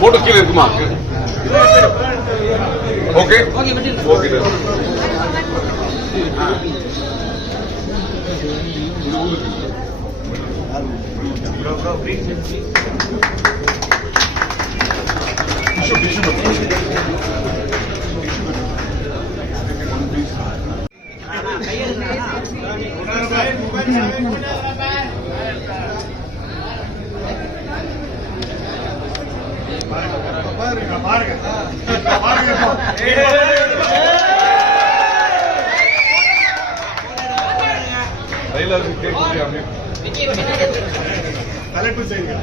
Photo கீழே இருக்குமா? Okay okay தலைப்பு செய்யுங்க.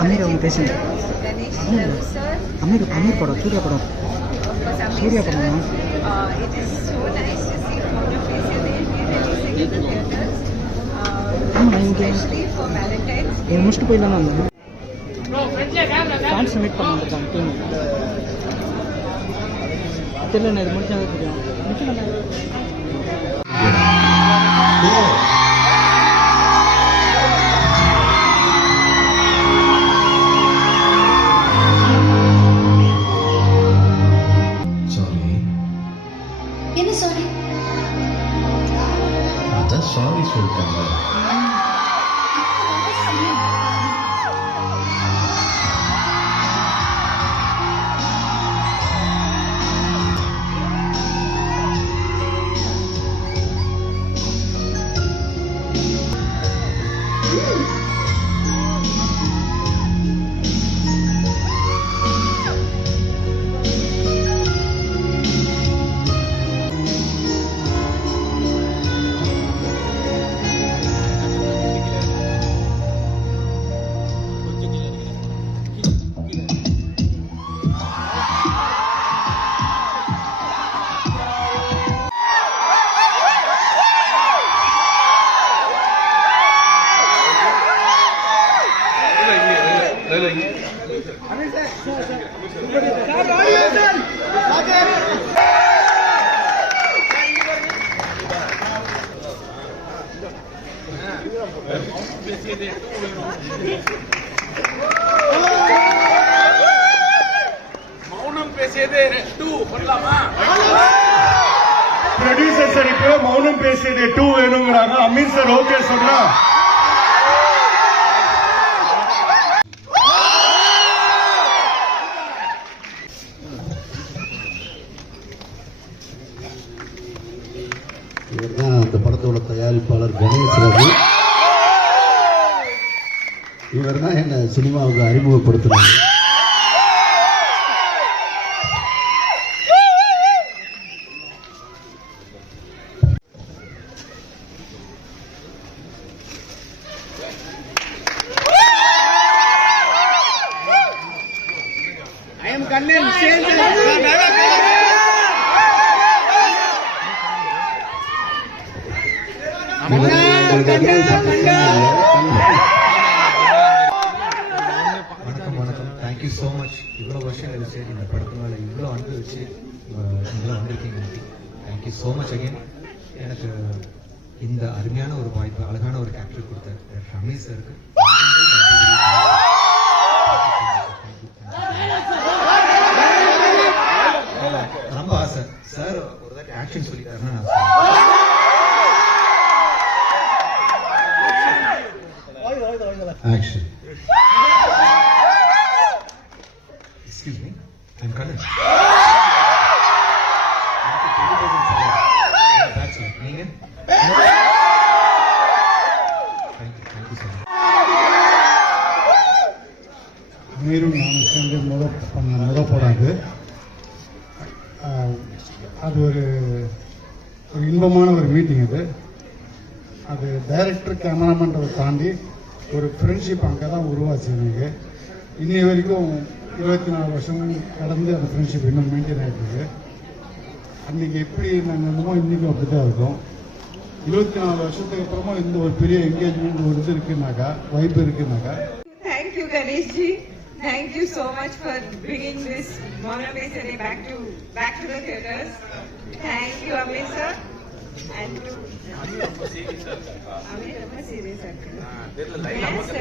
அமீர் அவங்க பேசுங்க. அமீர் அமீர் படம் சூர்யா படம் சூர்யா படம். ஆமாம் முடிச்சுட்டு போயிடலாம் வந்தேன். ஃபேன்ஸ் மீட் பண்ண வந்திருக்காங்க டீம். தெரியல இது முடிச்சாங்க தெரியும். சாரி சொல்லிட்டாங்க. மௌனம் பேசியதே 2 பண்ணலாமா? ப்ரொடியூசர் சார் இப்போ மௌனம் பேசியதே 2 வேணுங்கிறாங்க. அமீர் சார் ஓகே சொன்னா இவர்தான் அந்த படத்தோட தயாரிப்பாளர் கணேஷ் ரவி. இவர் தான் என்ன சினிமாவுக்கு அறிமுகப்படுத்துறாங்க. வணக்கம் வணக்கம். Thank you so much. இவ்வளோ வருஷம் கழிச்சு இந்த படத்தினால இவ்வளோ அன்பு வச்சு இவ்வளோ வந்திருக்கீங்க. Thank you so much again. எனக்கு இந்த அருமையான ஒரு வாய்ப்பு, அழகான ஒரு கேரக்டர் கொடுத்த ரமேஷ் சாருக்கு ரொம்ப ஆசை. சார் ஒரு தாட்டி ஆக்ஷன் சொல்லிட்டாருன்னா நான் action. Excuse me, I'm Karan. That's it. நீங்க? Thank you so much. அமீரும் நானும் சேர்ந்து முத போடாது. ஒரு இன்பமான ஒரு மீட்டிங் இது. அது டைரக்டர் கேமராமேன்றதை தாண்டி ஒரு ஃப்ரெண்ட்ஷிப் அங்கே தான் உருவாச்சு எனக்கு. இன்னை வரைக்கும் 24 வருஷம் கடந்து அந்த ஃப்ரெண்ட்ஷிப் இன்னும் மெயின்டைன் ஆகிட்டு இருக்கு. அன்றைக்கி எப்படி நாங்கள் இருந்தோமோ இன்றைக்கும் அப்படி தான் இருக்கோம். 24 வருஷத்துக்கு அப்புறமா இந்த ஒரு பெரிய என்கேஜ்மெண்ட் ஒரு இது இருக்குனாக்கா, vibe இருக்குனாக்கா. Thank you, Ganesh ji. Thank you so much for bringing this Maunam Pesade back to the theatres. Thank you, Amit sir. And to Amit, I'm serious sir. Yes, sir.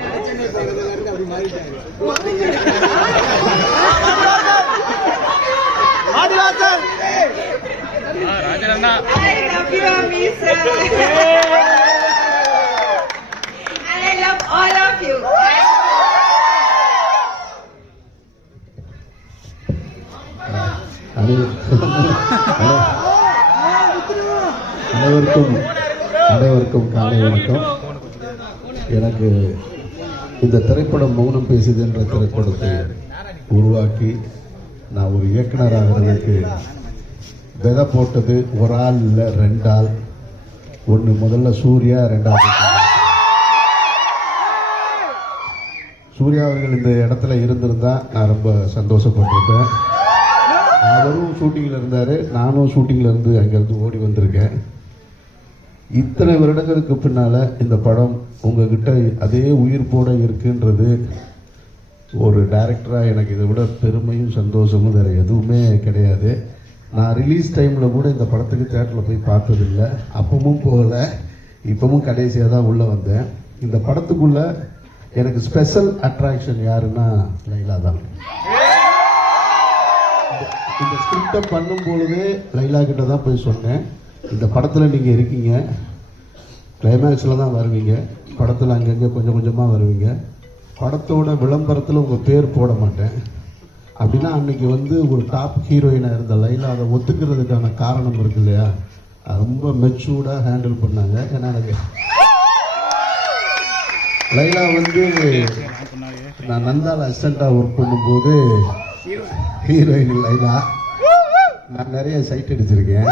I love you, Amit sir. And I love all of you. அனைவருக்கும் காலை வணக்கம். எனக்கு இந்த திரைப்படம் மௌனம் பேசுது என்ற திரைப்படத்தை உருவாக்கி நான் ஒரு இயக்குனராகிறதுக்கு விதை போட்டது ஒரு ஆள் இல்லை, 2 ஆள். ஒன்று முதல்ல சூர்யா, 2வது சூர்யா அவர்கள் இந்த இடத்துல இருந்திருந்தா நான் ரொம்ப சந்தோஷப்பட்டிருப்பேன். அவரும் ஷூட்டிங்கில் இருந்தார், நானும் ஷூட்டிங்கில் இருந்து அங்கேருந்து ஓடி வந்திருக்கேன். இத்தனை வருடங்களுக்கு பின்னால் இந்த படம் உங்ககிட்ட அதே உயிர்ப்போடு இருக்குன்றது ஒரு டைரக்டராக எனக்கு இதை விட பெருமையும் சந்தோஷமும் வேறு எதுவுமே கிடையாது. நான் ரிலீஸ் டைமில் கூட இந்த படத்துக்கு தேட்டரில் போய் பார்த்ததில்லை, அப்பவும் போகலை, இப்பவும் கடைசியாக தான் உள்ளே வந்தேன். இந்த படத்துக்குள்ளே எனக்கு ஸ்பெஷல் அட்ராக்ஷன் யாருன்னா லைலா தான். இந்த ஸ்கிரிப்டை பண்ணும்பொழுதே லைலா கிட்ட தான் போய் சொன்னேன், இந்த படத்தில் நீங்கள் இருக்கீங்க, கிளைமேக்ஸில் தான் வருவீங்க, படத்தில் அங்கங்கே கொஞ்சம் கொஞ்சமாக வருவீங்க, படத்தோட விளம்பரத்தில் உங்கள் பேர் போட மாட்டேன் அப்படின்னா அன்னைக்கு ஒரு டாப் ஹீரோயினாக இருந்த லைலா அதை ஒத்துக்கிறதுக்கான காரணம் இருக்கு இல்லையா, ரொம்ப மெச்சூர்டாக ஹேண்டில் பண்ணாங்க. ஏன்னா எனக்கு லைலா நான் நந்தால அசிஸ்டண்டாக ஒர்க் பண்ணும்போது ஹீரோயின் லைலா நான் நிறைய சைட் அடிச்சிருக்கேன்.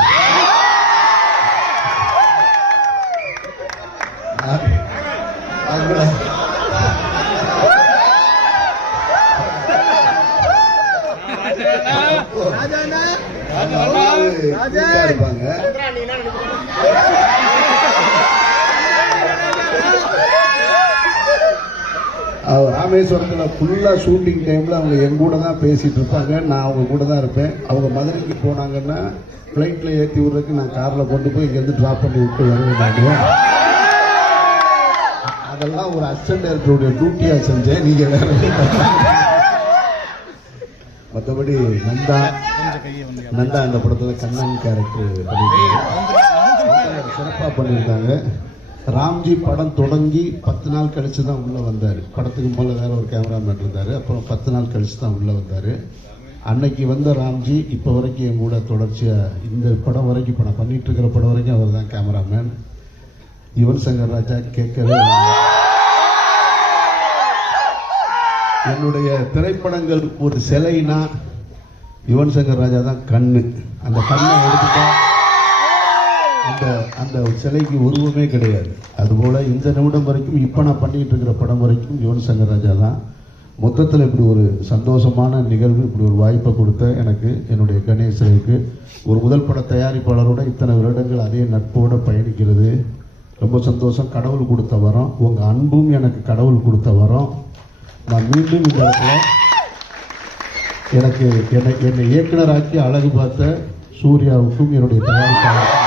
இருப்பாங்க. ராமேஸ்வரத்தில் ஃபுல்லாக ஷூட்டிங் டைமில் அவங்க என் கூட தான் பேசிகிட்டு இருப்பாங்க, நான் அவங்க கூட தான் இருப்பேன். அவங்க மதுரைக்கு போனாங்கன்னா ஃப்ளைட்டில் ஏற்றி விட்றதுக்கு நான் காரில் கொண்டு போய் இங்கேருந்து ட்ராப் பண்ணி விட்டு வருவேன். அதெல்லாம் ஒரு அசிஸ்டன்ட் டைரக்டருடைய டியூட்டியாக செஞ்சேன். நீங்கள் வேற மற்றபடி நந்தா இந்த படத்தில் கண்ணன் கேரக்டர் சிறப்பாக பண்ணியிருந்தாங்க. ராம்ஜி படம் தொடங்கி 10 நாள் கழிச்சு தான் உள்ளே வந்தார். படத்துக்கு முதல்ல வேற ஒரு கேமராமேன் இருந்தார், அப்புறம் 10 நாள் கழிச்சு தான் உள்ளே வந்தார். அன்னைக்கு வந்த ராம்ஜி இப்போ வரைக்கும் என் கூட தொடர்ச்சியாக இந்த படம் வரைக்கும், இப்போ நான் பண்ணிட்டு இருக்கிற படம் வரைக்கும் அவர் தான் கேமராமேன். யுவன் சங்கர் ராஜா கேட்கவே என்னுடைய திரைப்படங்கள் ஒரு சிலைனா யுவன் சங்கர் ராஜா தான் கண்ணு. அந்த கண்ணை எடுத்துட்டா அந்த சிலைக்கு உருவமே கிடையாது. அதுபோல இந்த நிமிடம் வரைக்கும் இப்போ நான் பண்ணிட்டு இருக்கிற படம் வரைக்கும் யுவன் சங்கர் ராஜா தான். மொத்தத்தில் இப்படி ஒரு சந்தோஷமான நிகழ்வு, இப்படி ஒரு வாய்ப்பை கொடுத்த எனக்கு, என்னுடைய கணேசனுக்கு, ஒரு முதல் பட தயாரிப்பாளரோட இத்தனை வருடங்கள் அதே நட்போடு பயணிக்கிறது ரொம்ப சந்தோஷம். கடவுள் கொடுத்த வரம், உங்கள் அன்பும் எனக்கு கடவுள் கொடுத்த வரம். நான் மீண்டும் இந்த இடத்துல என்னை இயக்குனராக்கி அழகு பார்த்த சூர்யாவுக்கும் என்னுடைய தயாரிப்பாளருக்கும்